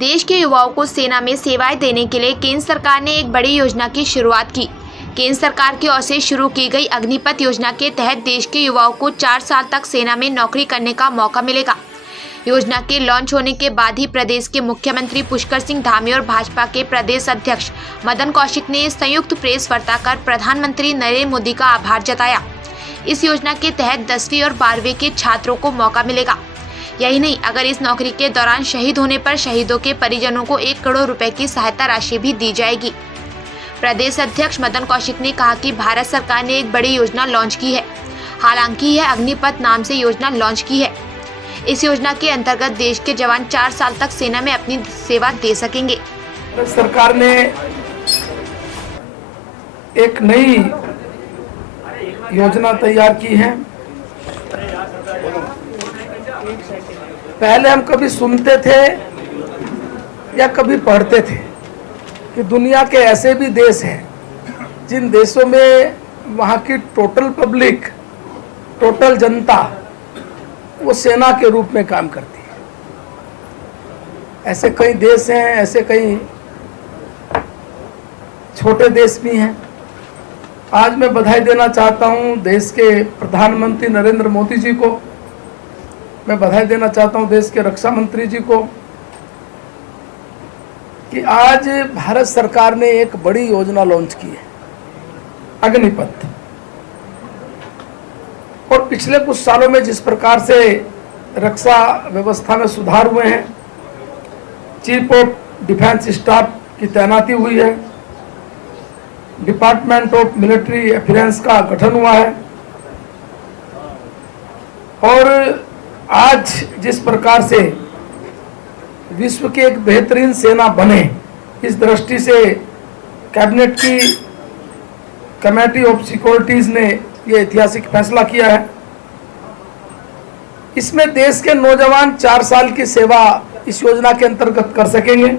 देश के युवाओं को सेना में सेवाएं देने के लिए केंद्र सरकार ने एक बड़ी योजना की शुरुआत की। केंद्र सरकार की ओर से शुरू की गई अग्निपथ योजना के तहत देश के युवाओं को 4 साल तक सेना में नौकरी करने का मौका मिलेगा। योजना के लॉन्च होने के बाद ही प्रदेश के मुख्यमंत्री पुष्कर सिंह धामी और भाजपा के प्रदेश अध्यक्ष मदन कौशिक ने संयुक्त प्रेस वार्ता कर प्रधानमंत्री नरेंद्र मोदी का आभार जताया। इस योजना के तहत 10वीं और 12वीं के छात्रों को मौका मिलेगा। यही नहीं, अगर इस नौकरी के दौरान शहीद होने पर शहीदों के परिजनों को 1 करोड़ रुपए की सहायता राशि भी दी जाएगी। प्रदेश अध्यक्ष मदन कौशिक ने कहा कि भारत सरकार ने एक बड़ी योजना लॉन्च की है। हालांकि यह अग्निपथ नाम से योजना लॉन्च की है। इस योजना के अंतर्गत देश के जवान 4 साल तक सेना में अपनी सेवा दे सकेंगे। सरकार ने एक नई योजना तैयार की है। पहले हम कभी सुनते थे या कभी पढ़ते थे कि दुनिया के ऐसे भी देश हैं जिन देशों में वहाँ की टोटल पब्लिक, टोटल जनता वो सेना के रूप में काम करती है। ऐसे कई देश हैं, ऐसे कई छोटे देश भी हैं। आज मैं बधाई देना चाहता हूं देश के प्रधानमंत्री नरेंद्र मोदी जी को, मैं बधाई देना चाहता हूं देश के रक्षा मंत्री जी को कि आज भारत सरकार ने एक बड़ी योजना लॉन्च की है, अग्निपथ। और पिछले कुछ सालों में जिस प्रकार से रक्षा व्यवस्था में सुधार हुए हैं, चीफ ऑफ डिफेंस स्टाफ की तैनाती हुई है, डिपार्टमेंट ऑफ मिलिट्री अफेयर्स का गठन हुआ है, और आज जिस प्रकार से विश्व की एक बेहतरीन सेना बने, इस दृष्टि से कैबिनेट की कमेटी ऑफ सिक्योरिटीज ने ये ऐतिहासिक फैसला किया है। इसमें देश के नौजवान 4 साल की सेवा इस योजना के अंतर्गत कर सकेंगे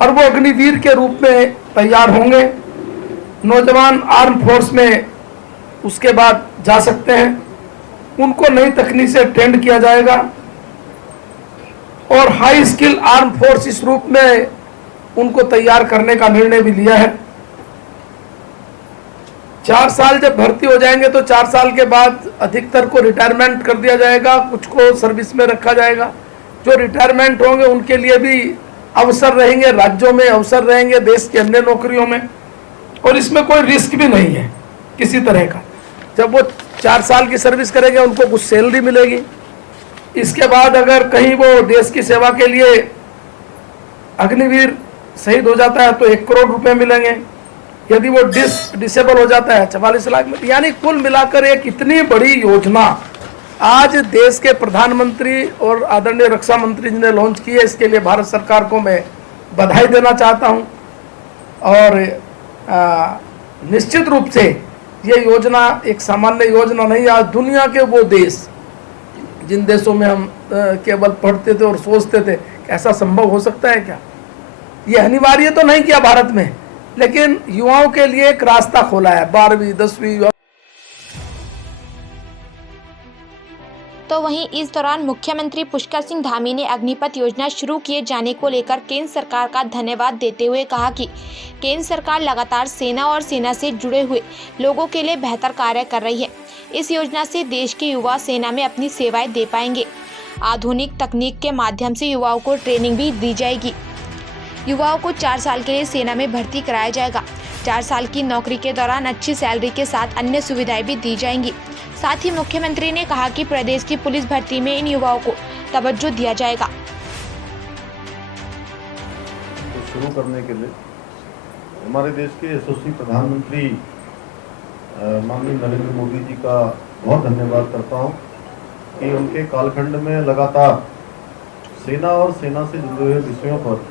और वो अग्निवीर के रूप में तैयार होंगे। नौजवान आर्म फोर्स में उसके बाद जा सकते हैं। उनको नई तकनीक से ट्रेंड किया जाएगा और हाई स्किल आर्म फोर्स इस रूप में उनको तैयार करने का निर्णय भी लिया है। 4 साल जब भर्ती हो जाएंगे तो 4 साल के बाद अधिकतर को रिटायरमेंट कर दिया जाएगा, कुछ को सर्विस में रखा जाएगा। जो रिटायरमेंट होंगे उनके लिए भी अवसर रहेंगे, राज्यों में अवसर रहेंगे, देश की अन्य नौकरियों में, और इसमें कोई रिस्क भी नहीं है किसी तरह का। जब वो 4 साल की सर्विस करेंगे उनको कुछ सैलरी मिलेगी। इसके बाद अगर कहीं वो देश की सेवा के लिए अग्निवीर शहीद हो जाता है तो 1 करोड़ रुपए मिलेंगे। यदि वो डिसेबल हो जाता है 44 लाख में। यानी कुल मिलाकर एक इतनी बड़ी योजना आज देश के प्रधानमंत्री और आदरणीय रक्षा मंत्री जी ने लॉन्च की है। इसके लिए भारत सरकार को मैं बधाई देना चाहता हूं। और निश्चित रूप से ये योजना एक सामान्य योजना नहीं। आज दुनिया के वो देश जिन देशों में हम केवल पढ़ते थे और सोचते थे ऐसा संभव हो सकता है क्या, ये अनिवार्य तो नहीं किया भारत में, लेकिन युवाओं के लिए एक रास्ता खोला है। 12वीं 10वीं। तो वहीं इस दौरान मुख्यमंत्री पुष्कर सिंह धामी ने अग्निपथ योजना शुरू किए जाने को लेकर केंद्र सरकार का धन्यवाद देते हुए कहा कि केंद्र सरकार लगातार सेना और सेना से जुड़े हुए लोगों के लिए बेहतर कार्य कर रही है। इस योजना से देश के युवा सेना में अपनी सेवाएं दे पाएंगे। आधुनिक तकनीक के माध्यम से युवाओं को ट्रेनिंग भी दी जाएगी। युवाओं को 4 साल के लिए सेना में भर्ती कराया जाएगा। 4 साल की नौकरी के दौरान अच्छी सैलरी के साथ अन्य सुविधाएं भी दी जाएंगी। साथ ही मुख्यमंत्री ने कहा कि प्रदेश की पुलिस भर्ती में इन युवाओं को तवज्जो दिया जाएगा। तो शुरू करने के लिए हमारे देश के यशस्वी प्रधानमंत्री माननीय नरेंद्र मोदी जी का बहुत धन्यवाद करता हूं कि उनके कालखंड में लगातार सेना और सेना से जुड़े हुए विषयों पर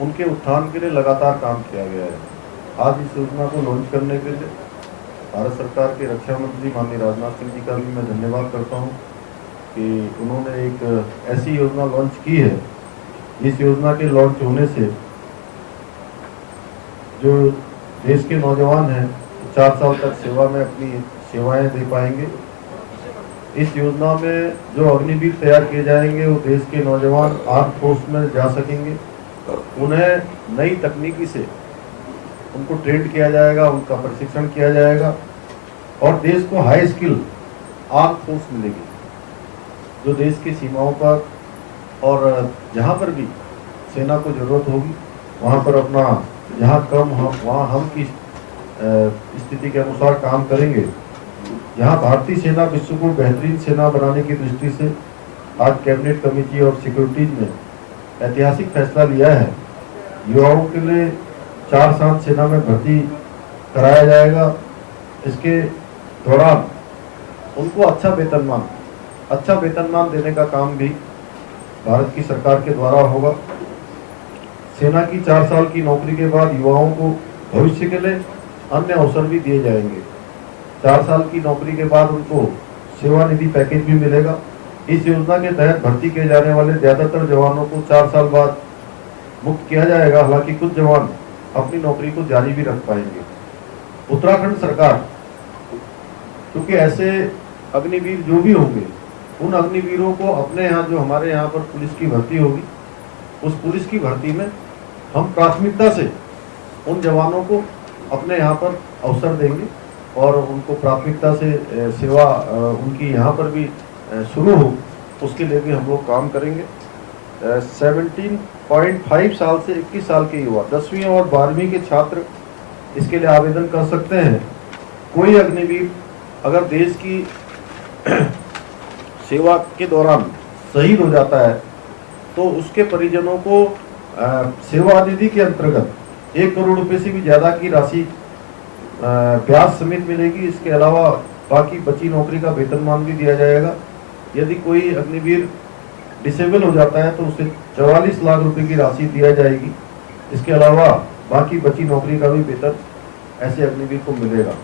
उनके उत्थान के लिए लगातार काम किया गया है। आज इस योजना को लॉन्च करने के लिए भारत सरकार के रक्षा मंत्री माननीय राजनाथ सिंह जी का भी मैं धन्यवाद करता हूं कि उन्होंने एक ऐसी योजना लॉन्च की है। इस योजना के लॉन्च होने से जो देश के नौजवान हैं 4 साल तक सेवा में अपनी सेवाएं दे पाएंगे इस योजना में जो अग्निवीर तैयार किए जाएंगे वो देश के नौजवान आर्म फोर्स में जा सकेंगे। उन्हें नई तकनीकी से उनको ट्रेंड किया जाएगा, उनका प्रशिक्षण किया जाएगा और देश को हाई स्किल आर्म फोर्स मिलेगी जो देश की सीमाओं पर और जहाँ पर भी सेना को जरूरत होगी वहाँ पर अपना जहाँ कम वहाँ हम की स्थिति के अनुसार काम करेंगे। जहाँ भारतीय सेना विश्व को बेहतरीन सेना बनाने की दृष्टि से आज कैबिनेट कमेटी ऑफ सिक्योरिटीज ने ऐतिहासिक फैसला लिया है। युवाओं के लिए 4 साल सेना में भर्ती कराया जाएगा। इसके दौरान उनको अच्छा वेतनमान देने का काम भी भारत की सरकार के द्वारा होगा। सेना की 4 साल की नौकरी के बाद युवाओं को भविष्य के लिए अन्य अवसर भी दिए जाएंगे। 4 साल की नौकरी के बाद उनको सेवानिधि पैकेज भी मिलेगा। इस योजना के तहत भर्ती किए जाने वाले ज्यादातर जवानों को 4 साल बाद मुक्त किया जाएगा। हालांकि कुछ जवान अपनी नौकरी को जारी भी रख पाएंगे। उत्तराखंड सरकार, क्योंकि ऐसे अग्निवीर जो भी होंगे उन अग्निवीरों को अपने यहाँ जो हमारे यहाँ पर पुलिस की भर्ती होगी उस पुलिस की भर्ती में हम प्राथमिकता से उन जवानों को अपने यहाँ पर अवसर देंगे और उनको प्राथमिकता से सेवा उनकी यहाँ पर भी शुरू हो, उसके लिए भी हम लोग काम करेंगे। 17.5 साल से 21 साल के युवा 10वीं और 12वीं के छात्र इसके लिए आवेदन कर सकते हैं। कोई अग्निवीर अगर देश की सेवा के दौरान शहीद हो जाता है तो उसके परिजनों को सेवा निधि के अंतर्गत 1 करोड़ रुपए से भी ज्यादा की राशि ब्याज समेत मिलेगी। इसके अलावा बाकी बची नौकरी का वेतनमान भी दिया जाएगा। यदि कोई अग्निवीर डिसेबल हो जाता है तो उसे 44 लाख रुपए की राशि दिया जाएगी। इसके अलावा बाकी बची नौकरी का भी वेतन ऐसे अग्निवीर को मिलेगा।